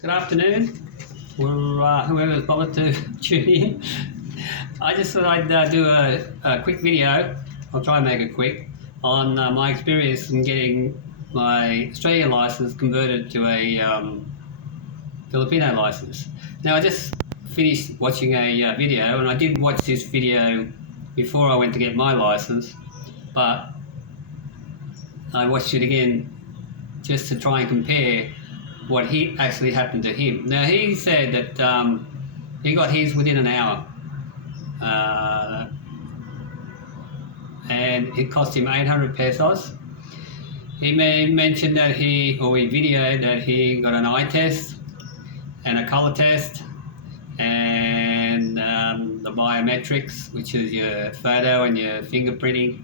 Good afternoon, whoever's bothered to tune in. I just thought I'd do a quick video. I'll try and make it quick on my experience in getting my Australian license converted to a Filipino license. Now, I just finished watching a video, and I did watch this video before I went to get my license, but I watched it again just to try and compare what he actually happened to him. Now, he said that he got his within an hour, and it cost him 800 pesos. He mentioned that he videoed that he got an eye test and a colour test and the biometrics, which is your photo and your fingerprinting.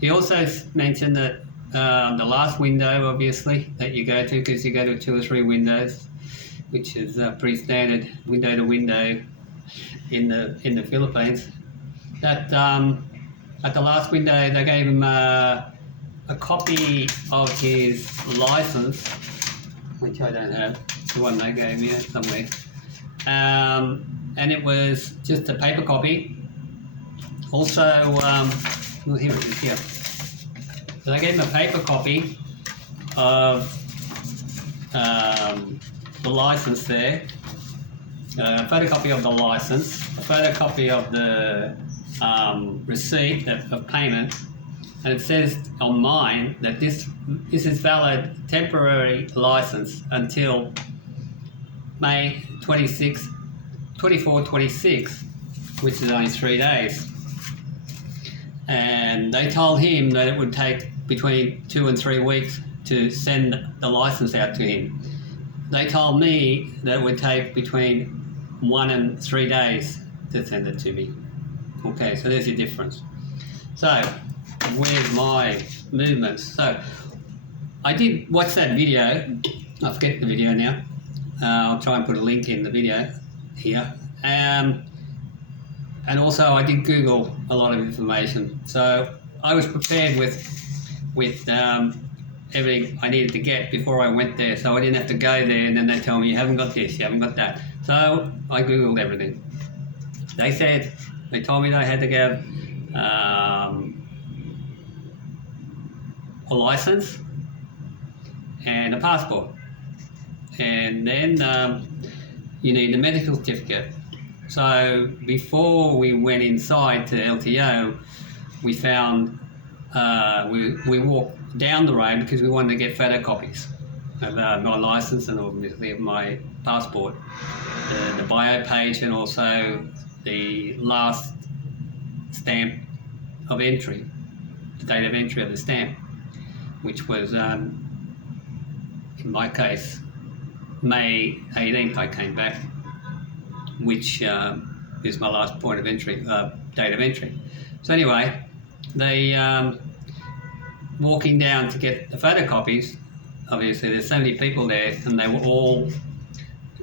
He also mentioned that the last window, obviously, that you go to, because you go to 2 or 3 windows, which is pretty standard, window to window in the Philippines. That at the last window, they gave him a copy of his license, which I don't have, the one they gave me somewhere, and it was just a paper copy. Also, well, here it is here. So they gave him a paper copy of the license there, a photocopy of the license, a photocopy of the receipt of payment, and it says on mine that this is valid temporary license until May 24, 26, which is only 3 days. And they told him that it would take between 2 and 3 weeks to send the license out to him. They told me that it would take between 1 and 3 days to send it to me. Okay, so there's your difference. So, where's my movements? So, I did watch that video. I forget the video now. I'll try and put a link in the video here. And also I did Google a lot of information. So I was prepared with everything I needed to get before I went there. So I didn't have to go there and then they tell me you haven't got this, you haven't got that. So I Googled everything. They told me that I had to get a license and a passport. And then you need a medical certificate. So before we went inside to LTO, we found we walked down the road because we wanted to get photocopies of my license and obviously of my passport, the bio page, and also the last stamp of entry, the date of entry of the stamp, which was in my case May 18th. I came back, which is my last point of entry, date of entry. So anyway, they walking down to get the photocopies. Obviously, there's so many people there, and they were all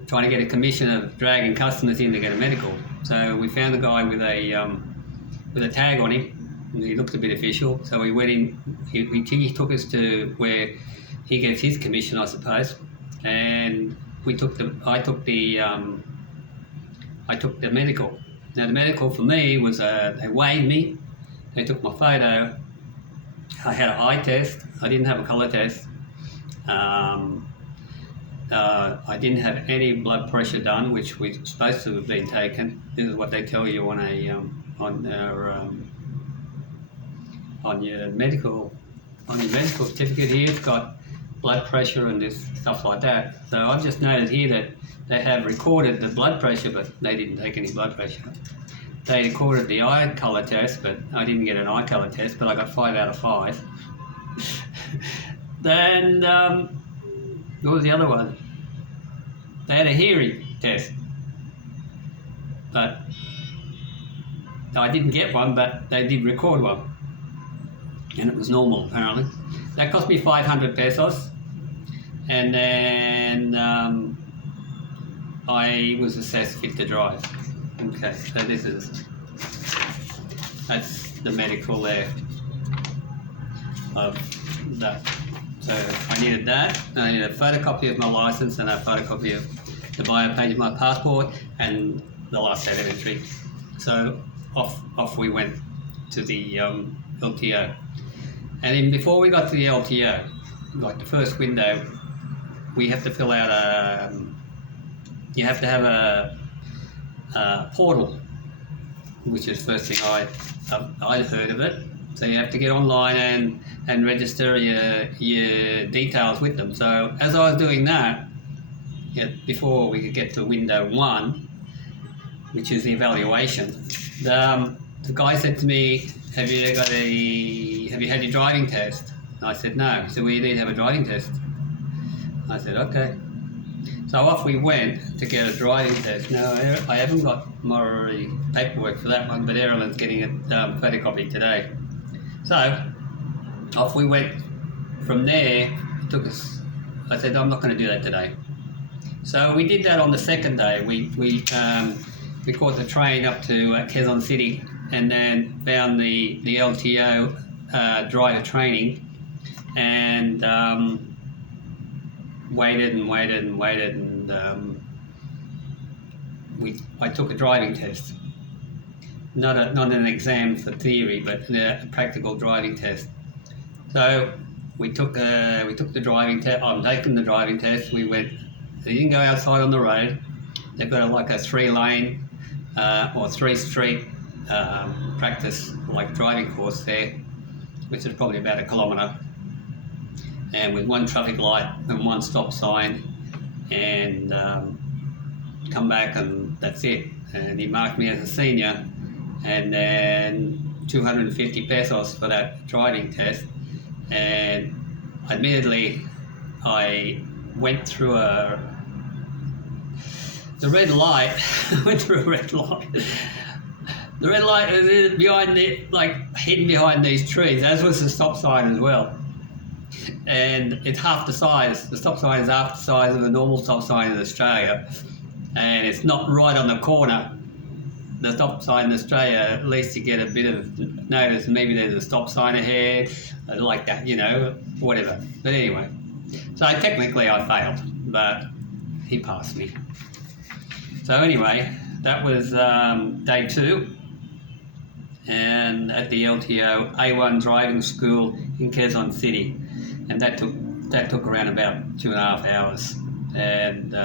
trying to get a commission of dragging customers in to get a medical. So we found a guy with a tag on him, and he looked a bit official. So we went in. He took us to where he gets his commission, I suppose, and I took the medical. Now the medical for me was they weighed me, they took my photo, I had an eye test, I didn't have a colour test, I didn't have any blood pressure done, which was supposed to have been taken. This is what they tell you on your medical certificate here. It's got blood pressure and this stuff like that. So I've just noted here that they have recorded the blood pressure, but they didn't take any blood pressure. They recorded the eye colour test, but I didn't get an eye colour test, but I got 5 out of 5. Then, what was the other one? They had a hearing test, but I didn't get one, but they did record one, and it was normal apparently. That cost me 500 pesos. And then I was assessed fit to drive. Okay, so that's the medical there of that. So So I needed that. I needed a photocopy of my license and a photocopy of the bio page of my passport and the last date of entry. So off we went to the LTO. And then before we got to the LTO, like the first window, we have to fill out you have to have a portal, which is the first thing I'd heard of it. So you have to get online and register your details with them. So as I was doing that, before we could get to window 1, which is the evaluation, the guy said to me, have you had your driving test? And I said, no. He said, well, you need to have a driving test. I said, okay. So off we went to get a driving test. Now, I haven't got my paperwork for that one, but Erilyn's getting it photocopied today. So off we went. From there, it took us, I said, I'm not going to do that today. So we did that on the second day. We caught the train up to Quezon City and then found the LTO driver training and waited and I took a driving test. Not an exam for theory, but a practical driving test. So we took the driving test. I'm taking the driving test. We went. You can go outside on the road. They've got like a 3-lane or 3-street practice like driving course there, which is probably about 1 kilometre, and with 1 traffic light and 1 stop sign, and come back and that's it. And he marked me as a senior, and then 250 pesos for that driving test. And admittedly, I went through the red light. Went through a red light. The red light was behind hidden behind these trees, as was the stop sign as well. And it's half the size. The stop sign is half the size of a normal stop sign in Australia, and it's not right on the corner. The stop sign in Australia, at least you get a bit of notice. Maybe there's a stop sign ahead, like that, whatever. But anyway, so technically I failed, but he passed me. So anyway, that was day 2, and at the LTO A1 driving school in Quezon City, and that took around about 2.5 hours. And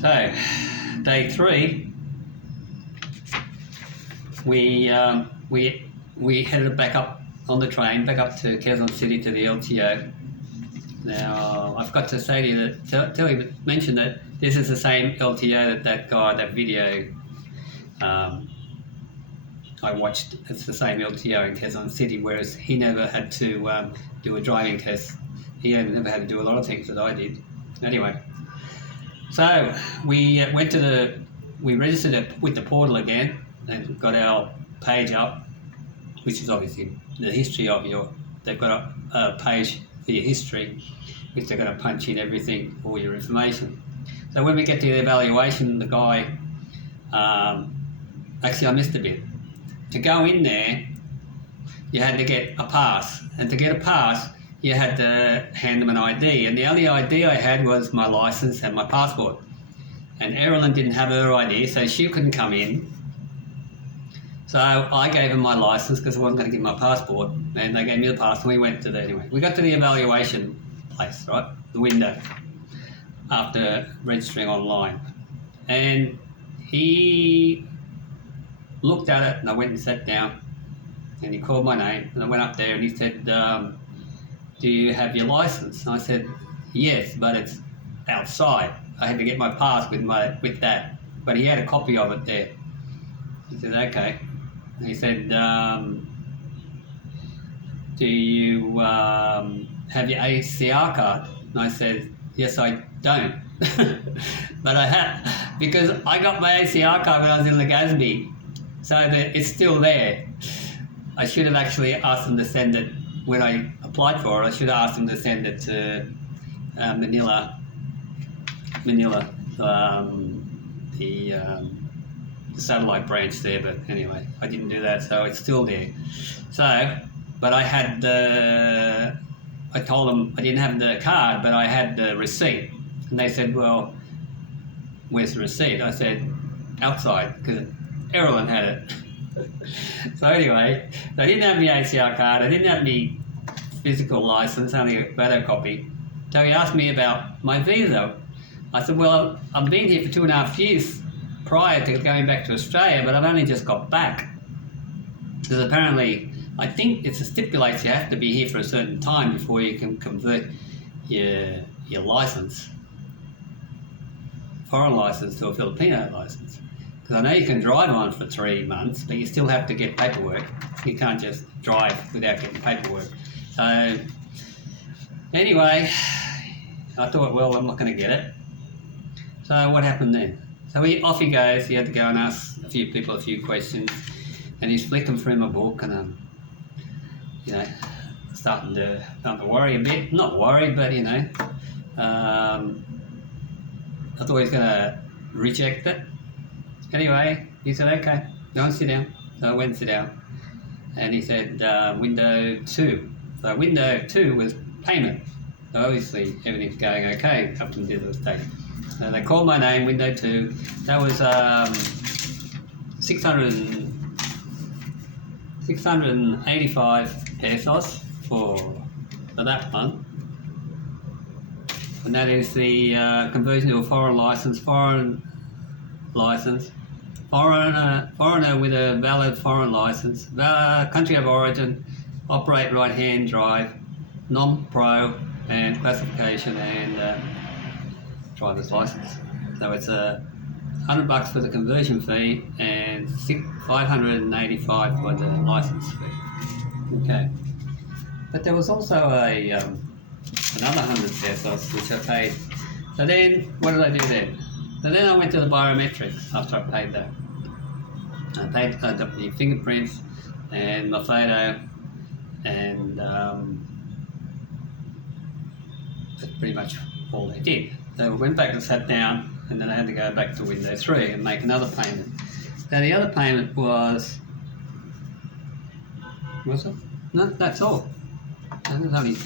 so day 3, we headed back up on the train, back up to Quezon City to the LTO. Now, I've got to say to you that, mention that this is the same LTO that video I watched. It's the same LTO in Quezon City, whereas he never had to do a driving test. He never had to do a lot of things that I did. Anyway, so we we registered it with the portal again and got our page up, which is obviously the history of they've got a page for your history, which they're going to punch in everything, all your information. So when we get to the evaluation, the guy, actually I missed a bit. To go in there, you had to get a pass, and to get a pass, you had to hand them an ID, and the only ID I had was my license and my passport. And Erilyn didn't have her ID, so she couldn't come in. So I gave them my license because I wasn't going to give my passport, and they gave me the pass, and we went to anyway. We got to the evaluation place, right? The window, after registering online. And he looked at it, and I went and sat down, and he called my name, and I went up there, and he said, do you have your license? And I said, yes, but it's outside. I had to get my pass with that, but he had a copy of it there. He said, okay. And he said, do you have your ACR card? And I said, yes, I don't. But I have, because I got my ACR card when I was in Legazpi, so it's still there. I should have actually asked them to send it when I applied for it. I should have asked them to send it to Manila, the satellite branch there, but anyway, I didn't do that, so it's still there. So, but I had the. I told them I didn't have the card, but I had the receipt, and they said, "Well, where's the receipt?" I said, "Outside," because Erilyn had it. So anyway, I didn't have my ACR card. I didn't have my physical license, only a photocopy. So he asked me about my visa. I said, "Well, I've been here for 2.5 years prior to going back to Australia, but I've only just got back." Because apparently, I think it stipulates you have to be here for a certain time before you can convert your license, foreign license, to a Filipino license. Because I know you can drive on for 3 months, but you still have to get paperwork. You can't just drive without getting paperwork. So anyway, I thought, well, I'm not going to get it. So what happened then? So off he goes. He had to go and ask a few people a few questions, and he's flicking through my book, and I'm, starting to worry a bit. Not worry, but I thought he was going to reject it. Anyway, he said, "Okay, go and sit down." So I went and sit down, and he said, "Window 2. So window 2 was payment. So obviously everything's going okay up until this date. So they called my name, window 2. That was 685 pesos for that month. And that is the conversion to a foreign license. Foreigner with a valid foreign license, country of origin, operate right-hand drive, non-pro, and classification and driver's license. So it's $100 for the conversion fee and $585 for the license fee. Okay. But there was also another 100 pesos which I paid. So then, what did I do then? So then I went to the biometrics after I paid that. I got the fingerprints and my photo, and that's pretty much all they did. So I went back and sat down, and then I had to go back to window 3 and make another payment. Now the other payment was it? No, that's all. That was only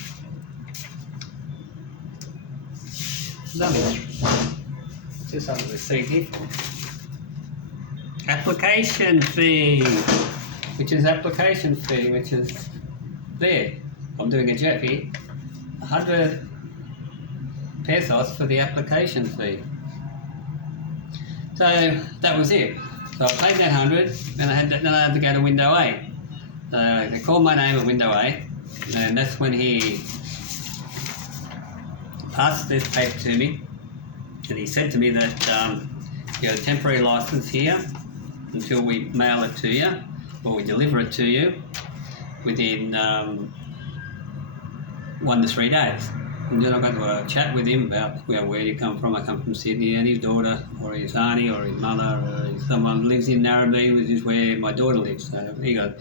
just on the receipt here. Application fee, which is there. I'm doing a joke here. 100 pesos for the application fee. So that was it. So I paid that 100, and then I had to go to window 8. So they called my name at window 8, and that's when he passed this paper to me, and he said to me that you have a temporary license here until we mail it to you, or we deliver it to you within 1 to 3 days. And then I got to chat with him about where you come from. I come from Sydney, and his daughter, or his auntie, or his mother, or someone lives in Narrabeen, which is where my daughter lives. So he got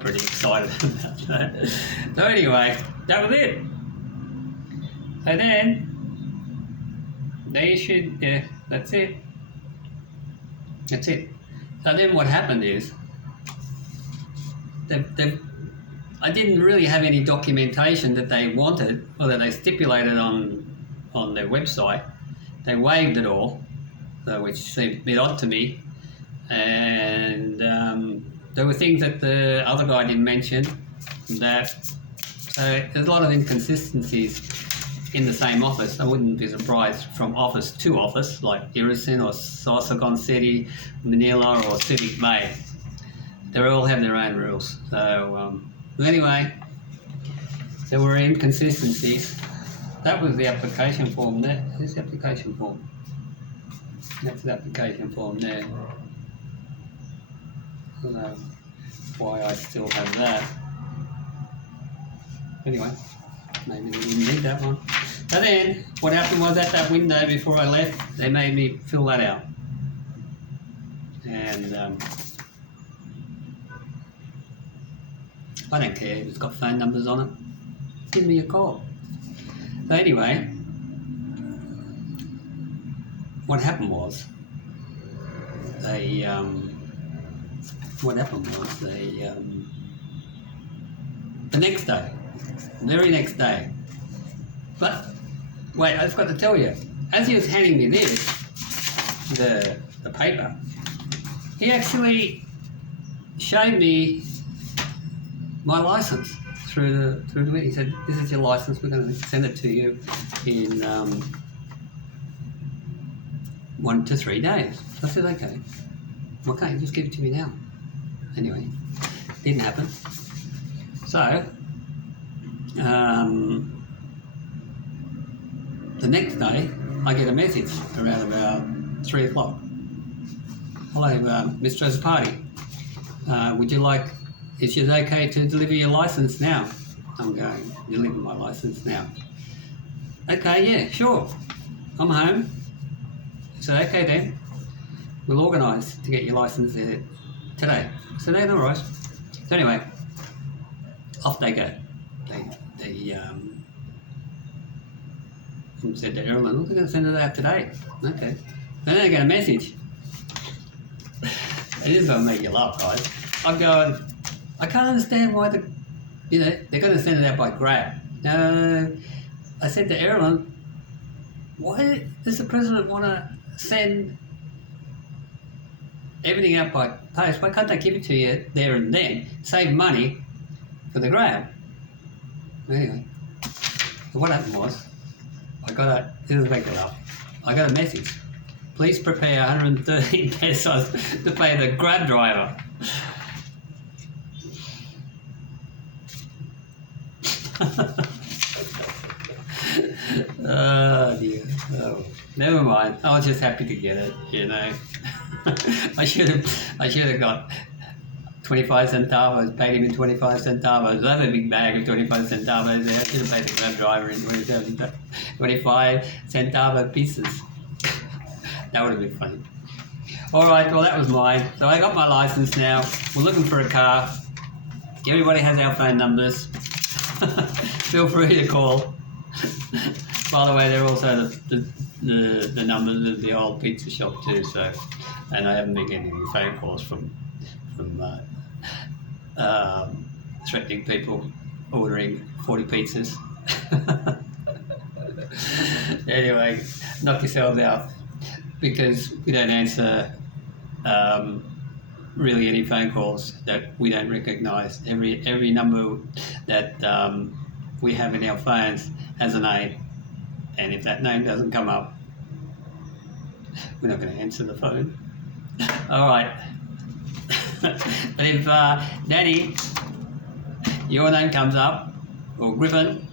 pretty excited about that. So anyway, that was it. So then they issued, that's it. That's it. So then what happened is, I didn't really have any documentation that they wanted or that they stipulated on their website. They waived it all, which seemed a bit odd to me. And there were things that the other guy didn't mention. There's a lot of inconsistencies in the same office. I wouldn't be surprised from office to office, like Irisan or Sorsogon City, Manila, or Civic Bay. They all have their own rules. So anyway, there were inconsistencies. That was the application form there. This application form. That's the application form there. I don't know why I still have that. Anyway, maybe we didn't need that one. But then, what happened was at that window before I left, they made me fill that out. And I don't care if it's got phone numbers on it. Give me a call. So anyway, what happened was The next day, very next day. But wait, I forgot to tell you. As he was handing me this, the paper, he actually showed me my license through the. He said, "This is your license. We're going to send it to you in 1 to 3 days." So I said, "Okay, why can't you just give it to me now?" Anyway, didn't happen. So the next day, I get a message around about 3 o'clock. "Hello, Mr. Azzopardi. Would you like? Is it okay to deliver your license now?" I'm going, "Deliver my license now?" "Okay, yeah, sure. I'm home." So "Okay then, we'll organise to get your license there today." So "No, no worries." So anyway, off they go. They said to Erilyn, "We're going to send it out today." Okay. Then I get a message. It is going to make you laugh, guys. I'm going, I can't understand why they're going to send it out by Grab. I said to Erilyn, "Why does the president want to send everything out by post? Why can't they give it to you there and then? Save money for the Grab." Anyway, what happened was, it'll make it up. I got a message. "Please prepare 113 pesos to pay the Grab driver." Oh dear. Oh, never mind. I was just happy to get it, you know. I should have got 25 centavos, paid him in 25 centavos. I have a big bag of 25 centavos there. I should have paid the Grab driver in 25 centavo pieces. That would have been funny. All right, well, that was mine. So I got my license now. We're looking for a car. Everybody has our phone numbers. Feel free to call. By the way, they're also the numbers of the old pizza shop too. So, and I haven't been getting any phone calls from threatening people ordering 40 pizzas. Anyway, knock yourselves out, because we don't answer really any phone calls that we don't recognise. Every number that we have in our phones has a name, and if that name doesn't come up, we're not going to answer the phone. All right. But if Danny, your name comes up, or Griffin,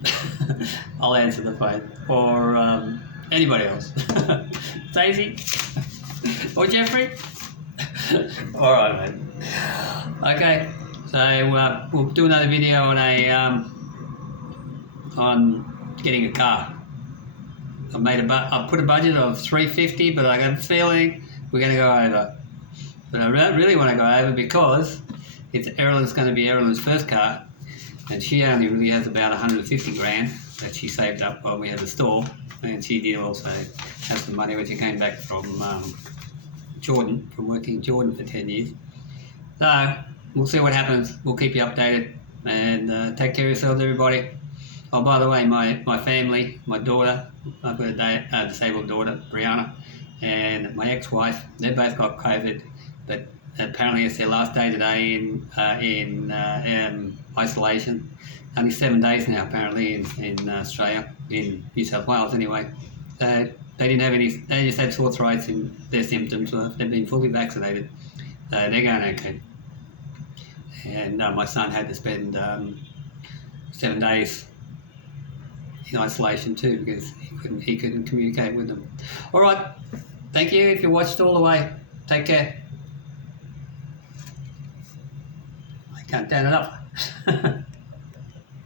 I'll answer the phone, or anybody else. Stacey, or Jeffrey. All right, mate. Okay, so we'll do another video on on getting a car. I put a budget of $350, but I got a feeling we're going to go over. But I really want to go over because Erilyn's going to be Erilyn's first car, and she only really has about 150 grand that she saved up while we had the store, and she did also have some money when she came back from Jordan, from working in Jordan for 10 years. So we'll see what happens. We'll keep you updated, and take care of yourselves, everybody. Oh, by the way, my family, my daughter, I've got a disabled daughter, Brianna, and my ex-wife, they both got COVID, but apparently it's their last day today in isolation. Only 7 days now, apparently, in Australia, in New South Wales anyway. So they didn't have any, they just had sore throats and their symptoms. They've been fully vaccinated, so they're going okay. And my son had to spend 7 days in isolation too, because he couldn't communicate with them. All right, thank you if you watched all the way. Take care. I can't turn it up.